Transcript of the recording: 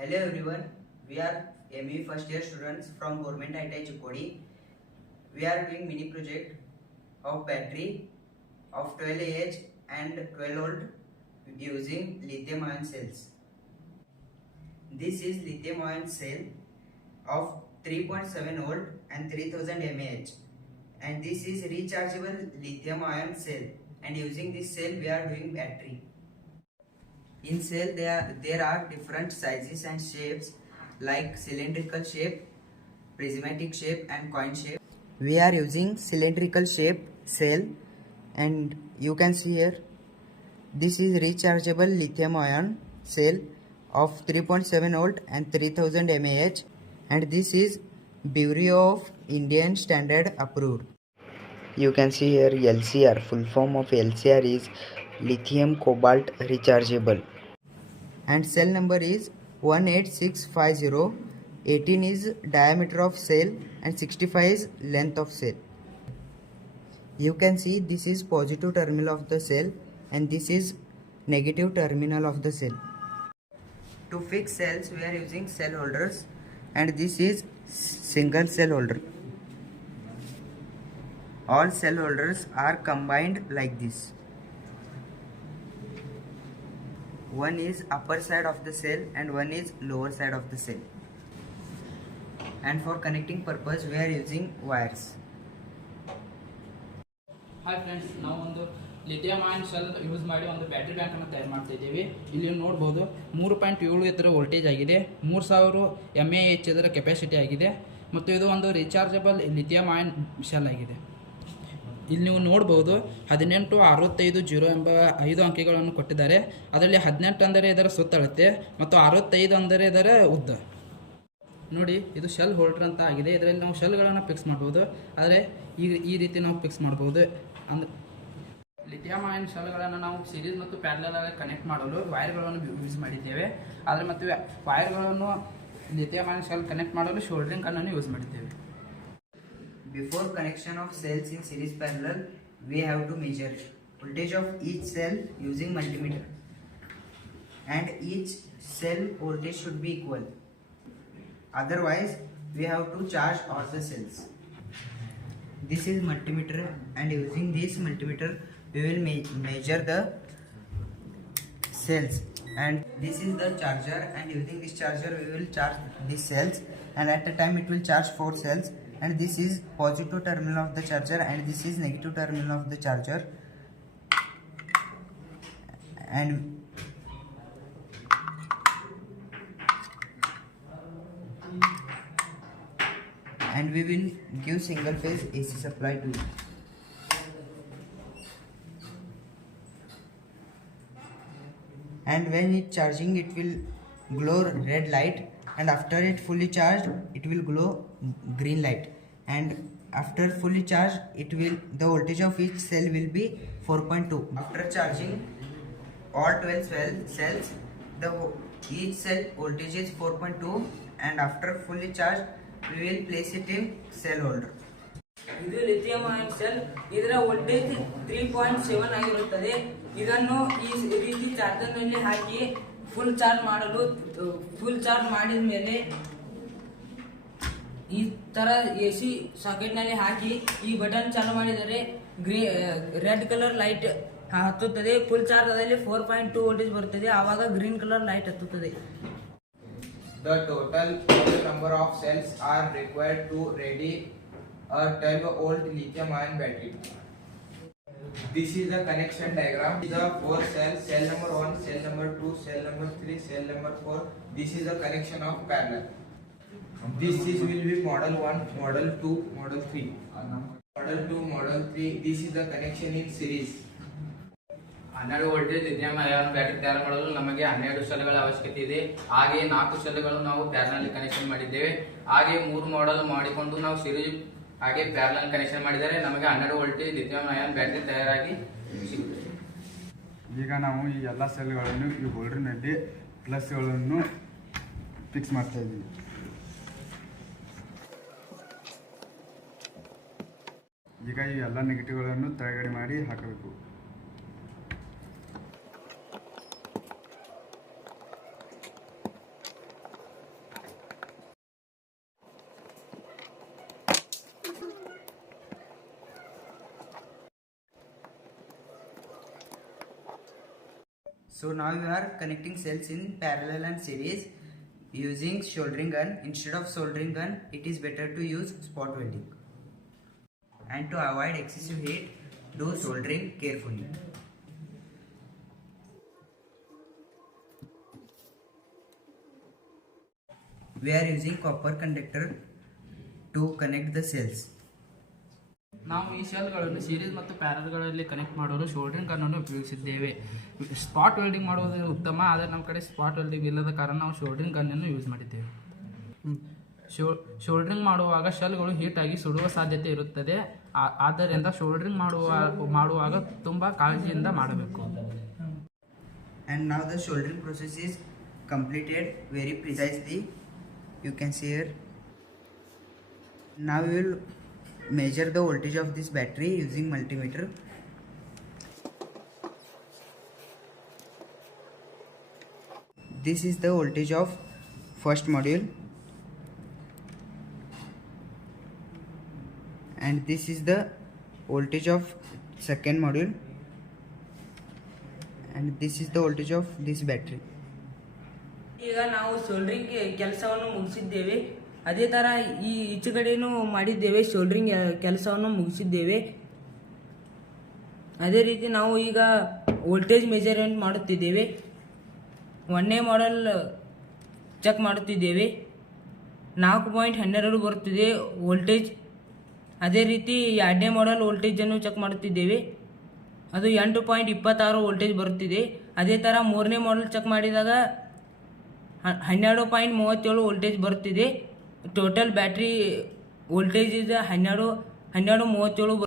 Hello everyone, we are ME first year students from Government ITI Chikodi. We are doing mini project of battery of 12 Ah and 12 volt using lithium ion cells. This is lithium ion cell of 3.7 volt and 3000 mAh, and this is rechargeable lithium ion cell, and using this cell we are doing battery. In cell there are different sizes and shapes like cylindrical shape, prismatic shape and coin shape. We are using cylindrical shape cell, and you can see here this is rechargeable lithium ion cell of 3.7 volt and 3000 mAh, and this is Bureau of Indian Standard approved. You can see here LCR, full form of LCR is lithium cobalt rechargeable, and cell number is 18650. 18 is diameter of cell and 65 is length of cell. You can see this is positive terminal of the cell and this is negative terminal of the cell. To fix cells we are using cell holders, and this is single cell holder. All cell holders are combined like this. One is upper side of the cell and one is lower side of the cell. And for connecting purpose we are using wires. Hi friends, ನಾವು ಒಂದು lithium ion cell use ಮಾಡಿ ಒಂದು battery bank ಅನ್ನು ತಯಾರು ಮಾಡ್ತಾ ಇದ್ದೀವಿ. ಇಲ್ಲಿ ನೋಡ್ಬೋದು 3.7 ಇದರ ವೋಲ್ಟೇಜ್ ಆಗಿದೆ, 3000 mAh ಇದರ ಕೆಪಾಸಿಟಿ ಆಗಿದೆ, ಮತ್ತು ಇದು ಒಂದು ರೀಚಾರ್ಜಬಲ್ ಲಿಥಿಯಂ ಅಯಾನ್ ಸೆಲ್ ಆಗಿದೆ. ಇಲ್ಲಿ ನೀವು ನೋಡ್ಬೋದು 1865 ಎಂಬ 5 ಅಂಕಿಗಳನ್ನು ಕೊಟ್ಟಿದ್ದಾರೆ. ಅದರಲ್ಲಿ 18 ಅಂದರೆ ಇದರ ಸುತ್ತಳತೆ ಮತ್ತು 65 ಅಂದರೆ ಇದರ ಉದ್ದ. ನೋಡಿ, ಇದು ಶೆಲ್ ಹೋಲ್ಡರ್ ಅಂತ ಆಗಿದೆ. ಇದರಲ್ಲಿ ನಾವು ಶೆಲ್ಗಳನ್ನು ಫಿಕ್ಸ್ ಮಾಡ್ಬೋದು, ಆದರೆ ಈ ರೀತಿ ನಾವು ಫಿಕ್ಸ್ ಮಾಡ್ಬೋದು. ಅಂದ್ರೆ ಲಿಥಿಯಂ ಅಯಾನ್ ಶೆಲ್ಗಳನ್ನು ನಾವು ಸೀರೀಸ್ ಮತ್ತು ಪ್ಯಾರಲಲ್ ಆಗಿ ಕನೆಕ್ಟ್ ಮಾಡಲು ವೈರ್ಗಳನ್ನು ಯೂಸ್ ಮಾಡಿದ್ದೇವೆ. ಆದರೆ ಮತ್ತು ವೈರ್ಗಳನ್ನು ಲಿಥಿಯಂ ಅಯಾನ್ ಶೆಲ್ ಕನೆಕ್ಟ್ ಮಾಡಲು ಶೋಲ್ಡರಿಂಗ್ ಅನ್ನು ಯೂಸ್ ಮಾಡಿದ್ದೇವೆ. Before connection of cells in series parallel, we have to measure voltage of each cell using multimeter, and each cell voltage should be equal. Otherwise, we have to charge all the cells. This is multimeter, and using this multimeter, we will measure the cells. And this is the charger, and using this charger, we will charge these cells. And at a time, it will charge 4 cells. And this is positive terminal of the charger, and this is negative terminal of the charger. And we will give single phase AC supply to it. And when it charging, it will glow red light, and after it fully charged, it will glow green light. And after fully charged, the voltage of each cell will be 4.2. After charging all 12 cells, each cell voltage is 4.2, and after fully charged, we will place it in cell holder. ಇದು lithium ion cell. ಇದರ ವೋಲ್ಟೇಜ್ 3.7 ಆಗಿರುತ್ತದೆ. ಇದನ್ನು ಈ ರೀತಿ ಚಾರ್ಜರ್ನಲ್ಲಿ ಹಾಕಿ full charge ಮಾಡಿದ ಮೇಲೆ ಈ ತರ AC ಸಾಕೆಟ್ನಲ್ಲಿ ಹಾಕಿ ಈ ಬಟನ್ ಚಾಲು ಮಾಡಿದರೆ ರೆಡ್ ಕಲರ್ ಲೈಟ್ ಹತ್ತುತ್ತದೆ. ಫುಲ್ ಚಾರ್ಜ್ ಆದಲ್ಲಿ 4.2 ವೋಲ್ಟೇಜ್ ಬರುತ್ತದೆ. ಆವಾಗ ಗ್ರೀನ್ ಕಲರ್ ಲೈಟ್ ಹತ್ತುತ್ತದೆ. The total number of cells are required to ready a 12 volt lithium ion battery. This is the connection diagram. The 4 cells, cell number 1, cell number 2, cell number 3, cell number 4. This is the connection of parallel. Will be model 1, model 2, model 3. Model 2, model 3. This is the connection in series. 12 voltage lithium ion battery ತಯಾರು ಮಾಡಲು ನಮಗೆ 12 ಸೆಲ್ಗಳ ಅವಶ್ಯಕತೆ ಇದೆ. ಹಾಗೆ 4 ಸೆಲ್ಗಳು ನಾವು parallel connection ಮಾಡಿದ್ದೇವೆ. ಹಾಗೆ 3 ಮಾಡೆಲ್ ಮಾಡಿಕೊಂಡು ನಾವು ಸೀರೀಸ್ ಹಾಗೆ ಪ್ಯಾರಲಲ್ ಕನೆಕ್ಷನ್ ಮಾಡಿದರೆ ನಮಗೆ 12 ವೋಲ್ಟೇಜ್ ಲಿಥಿಯಂ ಅಯಾನ್ ಬ್ಯಾಟರಿ ತಯಾರಾಗಿ ಸಿಗುತ್ತದೆ. ಈಗ ನಾವು ಈ ಎಲ್ಲ ಸೆಲ್ಗಳನ್ನು ಈ ಹೋಲ್ಡರ್ನಲ್ಲಿ ಪ್ಲಸ್ಗಳನ್ನು ಫಿಕ್ಸ್ ಮಾಡ್ತಾ ಇದ್ದೀವಿ. ಈಗ ಈ ಎಲ್ಲ ನೆಗೆಟಿವ್ಗಳನ್ನು ತೆಳಗಡೆ ಮಾಡಿ ಹಾಕಬೇಕು. So now we are connecting cells in parallel and series using soldering gun. Instead of soldering gun, it is better to use spot welding. And to avoid excessive heat, do soldering carefully. We are using copper conductor to connect the cells. ನಾವು ಈ ಸೆಲ್ಗಳನ್ನು ಸೀರೀಸ್ ಮತ್ತು ಪ್ಯಾರಲ್ಗಳಲ್ಲಿ ಕನೆಕ್ಟ್ ಮಾಡಲು ಶೋಲ್ಡರಿಂಗ್ ಗನ್ನನ್ನು ಉಪಯೋಗಿಸಿದ್ದೇವೆ. Spot welding ಮಾಡುವುದು ಉತ್ತಮ, ಆದರೆ ನಮ್ಮ ಕಡೆ ಸ್ಪಾಟ್ ವೆಲ್ಡಿಂಗ್ ಇಲ್ಲದ ಕಾರಣ ನಾವು ಶೋಲ್ಡರಿಂಗ್ ಗನ್ನನ್ನು ಯೂಸ್ ಮಾಡಿದ್ದೇವೆ. ಶೋಲ್ಡರಿಂಗ್ ಮಾಡುವಾಗ ಶೆಲ್ಗಳು ಹೀಟಾಗಿ ಸುಡುವ ಸಾಧ್ಯತೆ ಇರುತ್ತದೆ. ಆದ್ದರಿಂದ ಶೋಲ್ಡರಿಂಗ್ ಮಾಡುವಾಗ ತುಂಬ ಕಾಳಜಿಯಿಂದ ಮಾಡಬೇಕು. And now the soldering process is completed very precisely. You can see here. Now we will measure the voltage of this battery using multimeter. This is the voltage of first module, and this is the voltage of second module, and this is the voltage of this battery. ಈಗ ನಾವು ಸೋಲ್ಡ್ರಿಂಗ್ ಕೆಲಸವನ್ನು ಮುಗಿಸಿದ್ದೇವೆ. ಅದೇ ಥರ ಈಚೆಗಡೆನೂ ಮಾಡಿದ್ದೇವೆ, ಸೋಲ್ಡ್ರಿಂಗ್ ಕೆಲಸವನ್ನು ಮುಗಿಸಿದ್ದೇವೆ. ಅದೇ ರೀತಿ ನಾವು ಈಗ ವೋಲ್ಟೇಜ್ ಮೆಜರ್ಮೆಂಟ್ ಮಾಡುತ್ತಿದ್ದೇವೆ. 1ನೇ ಮಾಡೆಲ್ ಚೆಕ್ ಮಾಡುತ್ತಿದ್ದೇವೆ. 4.12 ಬರುತ್ತಿದೆ ವೋಲ್ಟೇಜ್. ಅದೇ ರೀತಿ 2ನೇ ಮಾಡೆಲ್ ವೋಲ್ಟೇಜನ್ನು ಚೆಕ್ ಮಾಡುತ್ತಿದ್ದೇವೆ. ಅದು 8.26 ವೋಲ್ಟೇಜ್ ಬರುತ್ತಿದೆ. ಅದೇ ಥರ 3ನೇ ಮಾಡೆಲ್ ಚೆಕ್ ಮಾಡಿದಾಗ 12.37 ವೋಲ್ಟೇಜ್ ಬರುತ್ತಿದೆ. ಟೋಟಲ್ ಬ್ಯಾಟ್ರಿ ವೋಲ್ಟೇಜ್ ಇದೆ 12.37